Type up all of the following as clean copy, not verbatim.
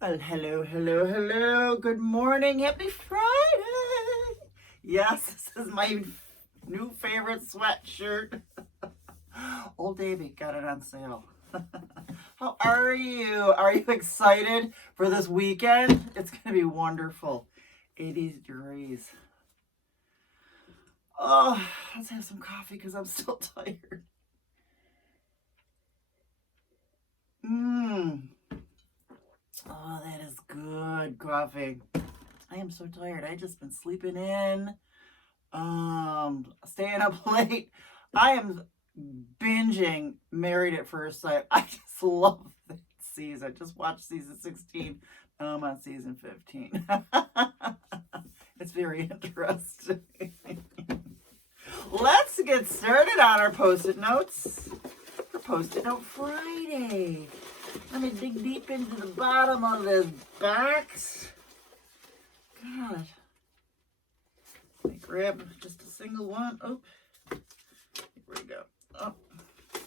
Well, hello, hello, hello. Good morning. Happy Friday. Yes, this is my new favorite sweatshirt. Old Davy got it on sale. How are you? Are you excited for this weekend? It's going to be wonderful. 80 degrees. Oh, let's have some coffee because I'm still tired. Mmm. Oh, that is good coffee. I am so tired. I just been sleeping in. Staying up late. I am binging Married at First Sight. I just love that season. Just watched season 16. I'm on season 15. It's very interesting. Let's get started on our post-it notes for Post-it Note Friday. Let me dig deep into the bottom of this box. God. Let me grab just a single one. Oh, here we go. Oh,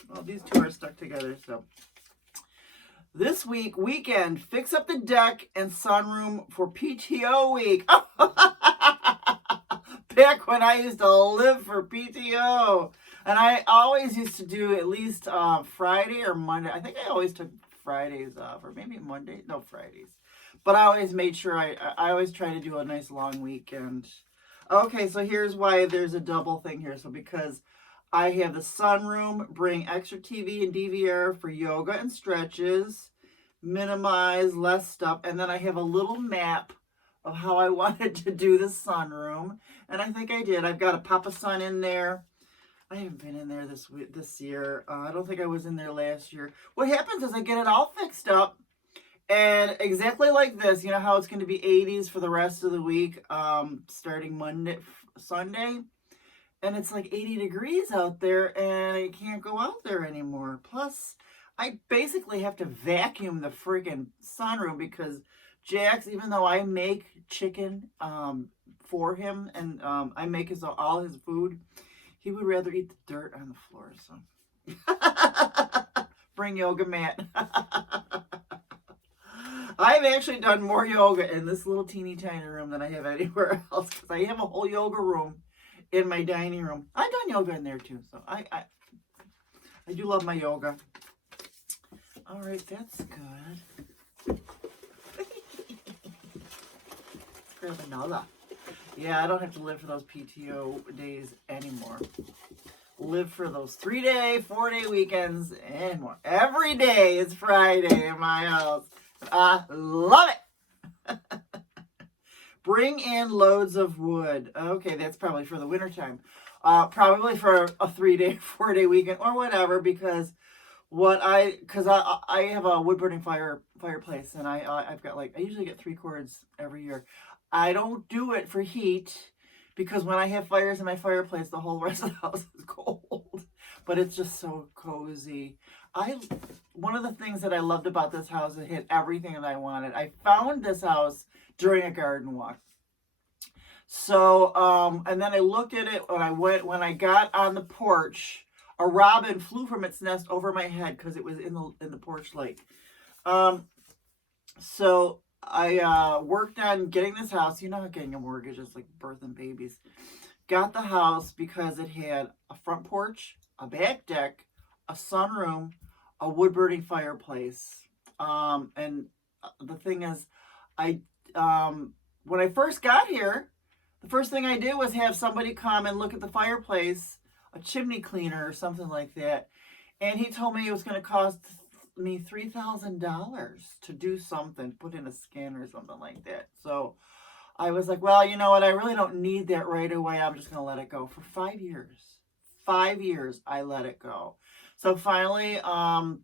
well, these two are stuck together, so. This weekend, fix up the deck and sunroom for PTO week. Back when I used to live for PTO. And I always used to do at least Friday or Monday. I think I always took Fridays off, or maybe Monday. No, Fridays. But I always made sure I always try to do a nice long weekend. Okay, so here's why there's a double thing here. So because I have the sunroom, bring extra TV and DVR for yoga and stretches, minimize less stuff, and then I have a little map of how I wanted to do the sunroom, and I think I did. I've got a Papa Sun in there. I haven't been in there this year. I don't think I was in there last year. What happens is I get it all fixed up, and exactly like this, you know how it's going to be 80s for the rest of the week, starting Sunday, and it's like 80 degrees out there, and I can't go out there anymore. Plus, I basically have to vacuum the freaking sunroom because Jax, even though I make chicken for him and I make all his food, he would rather eat the dirt on the floor. So, bring yoga mat. I've actually done more yoga in this little teeny tiny room than I have anywhere else because I have a whole yoga room in my dining room. I've done yoga in there too, so I do love my yoga. All right, that's good. Grab another. Yeah, I don't have to live for those PTO days anymore. Live for those 3-day, 4-day weekends anymore. Every day is Friday in my house. I love it. Bring in loads of wood. Okay, that's probably for the wintertime. Probably for a 3-day, 4-day weekend or whatever, because I have a wood burning fireplace, and I've got I usually get 3 cords every year. I don't do it for heat because when I have fires in my fireplace, the whole rest of the house is cold. But it's just so cozy. One of the things that I loved about this house, it had everything that I wanted. I found this house during a garden walk. So, and then I looked at it when I got on the porch. A robin flew from its nest over my head because it was in the porch light. So I worked on getting this house. You know how getting a mortgage is like birthing babies. Got the house because it had a front porch, a back deck, a sunroom, a wood burning fireplace. And the thing is, when I first got here, the first thing I did was have somebody come and look at the fireplace, a chimney cleaner or something like that. And he told me it was going to cost me $3,000 to do something, put in a skin or something like that. So I was like, well, you know what? I really don't need that right away. I'm just going to let it go for 5 years. 5 years, I let it go. So finally, I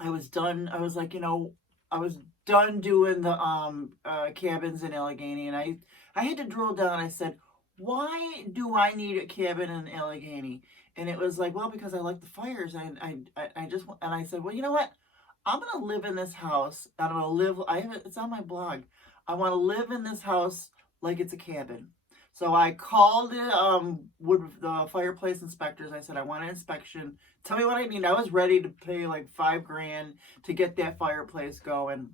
was done. I was like, I was done doing the cabins in Allegheny, and I had to drill down. I said, why do I need a cabin in Allegheny? And it was like, well, because I like the fires. I just, and I said, well, you know what? I'm going to live in this house. I'm going to live, it's on my blog. I want to live in this house like it's a cabin. So I called the fireplace inspectors. I said, I want an inspection. Tell me what I need. I was ready to pay like $5,000 to get that fireplace going.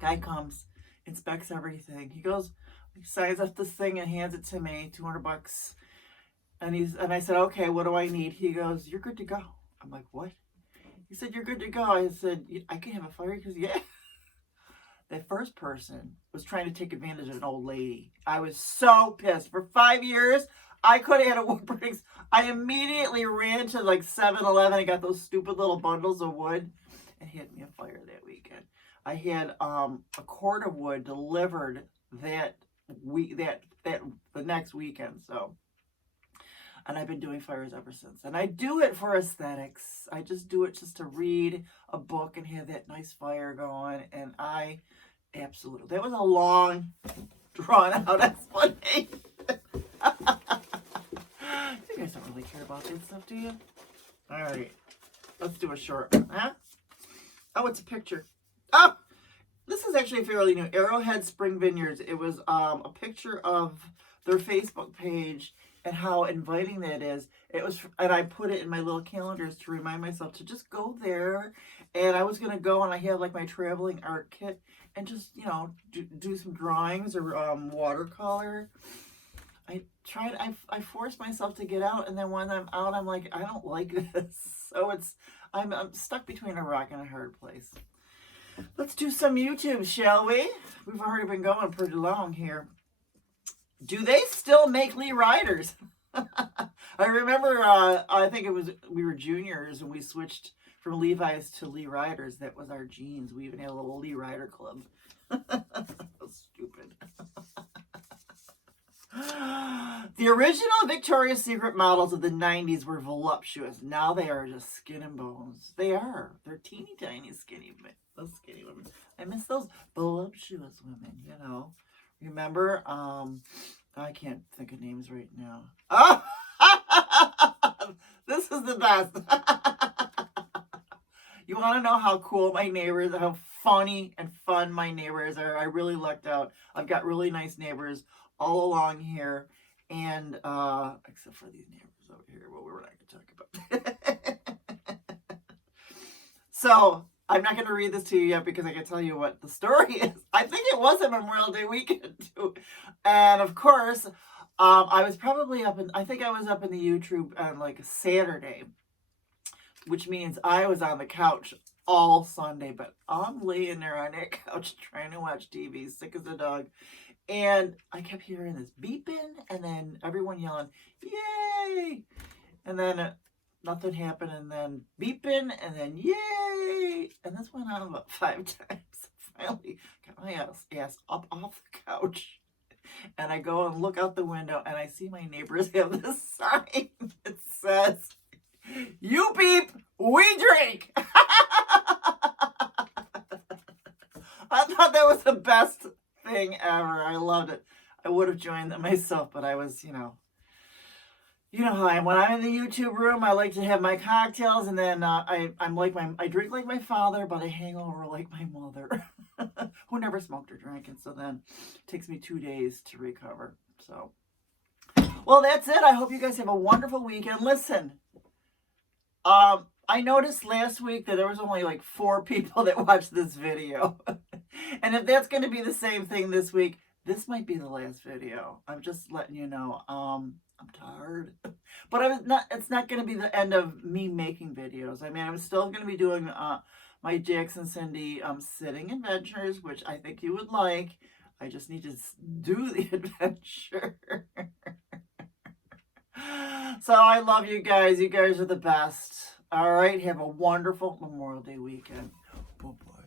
Guy comes, inspects everything. He goes, he signs up this thing and hands it to me, $200. And I said, okay, what do I need? He goes, you're good to go. I'm like, what? He said, you're good to go. I said, I can have a fire? He goes, yeah. That first person was trying to take advantage of an old lady. I was so pissed. For 5 years, I could have had a wood burning. I immediately ran to like 7-Eleven and got those stupid little bundles of wood and had me a fire that weekend. I had a cord of wood delivered that week, the next weekend. So, and I've been doing fires ever since. And I do it for aesthetics. I just do it just to read a book and have that nice fire going. And I absolutely, that was a long, drawn out explanation. You guys don't really care about that stuff, do you? All right, let's do a short one, huh? Oh, it's a picture. Oh, this is actually fairly new. Arrowhead Spring Vineyards. It was a picture of their Facebook page and how inviting that is. It was, and I put it in my little calendars to remind myself to just go there. And I was gonna go, and I had like my traveling art kit, and just, you know, do some drawings or watercolor. I forced myself to get out, and then when I'm out, I'm like, I don't like this. So I'm stuck between a rock and a hard place. Let's do some YouTube, shall we? We've already been going pretty long here. Do they still make Lee Riders? I remember, I think we were juniors and we switched from Levi's to Lee Riders. That was our jeans. We even had a little Lee Rider club. Stupid. The original Victoria's Secret models of the 90s were voluptuous. Now they are just skin and bones. They are. They're teeny tiny skinny women. I miss those voluptuous women, you know. Remember? I can't think of names right now. Oh! This is the best. You want to know how cool my neighbors, how funny and fun my neighbors are? I really lucked out. I've got really nice neighbors all along here, and except for these neighbors over here, well, we're not going to talk about. So I'm not going to read this to you yet because I can tell you what the story is. I think it was a Memorial Day weekend too, and of course, I was probably I think I was up in the YouTube on like a Saturday, which means I was on the couch all Sunday, but I'm laying there on that couch trying to watch TV, sick as a dog. And I kept hearing this beeping and then everyone yelling, yay! And then nothing happened, and then beeping and then yay! And this went on about 5 times. Finally got my ass up off the couch. And I go and look out the window and I see my neighbors have this sign that says, you beep, we drink! I thought that was the best thing ever. I loved it. I would have joined them myself, but I was, you know how I am. When I'm in the YouTube room, I like to have my cocktails, and then I drink like my father, but I hang over like my mother, who never smoked or drank, and so then it takes me 2 days to recover. So, well, that's it. I hope you guys have a wonderful weekend. Listen, I noticed last week that there was only like 4 people that watched this video. And if that's going to be the same thing this week, this might be the last video. I'm just letting you know. I'm tired. But it's not going to be the end of me making videos. I mean, I'm still going to be doing my Jackson Cindy sitting adventures, which I think you would like. I just need to do the adventure. So I love you guys. You guys are the best. All right. Have a wonderful Memorial Day weekend. Bye-bye.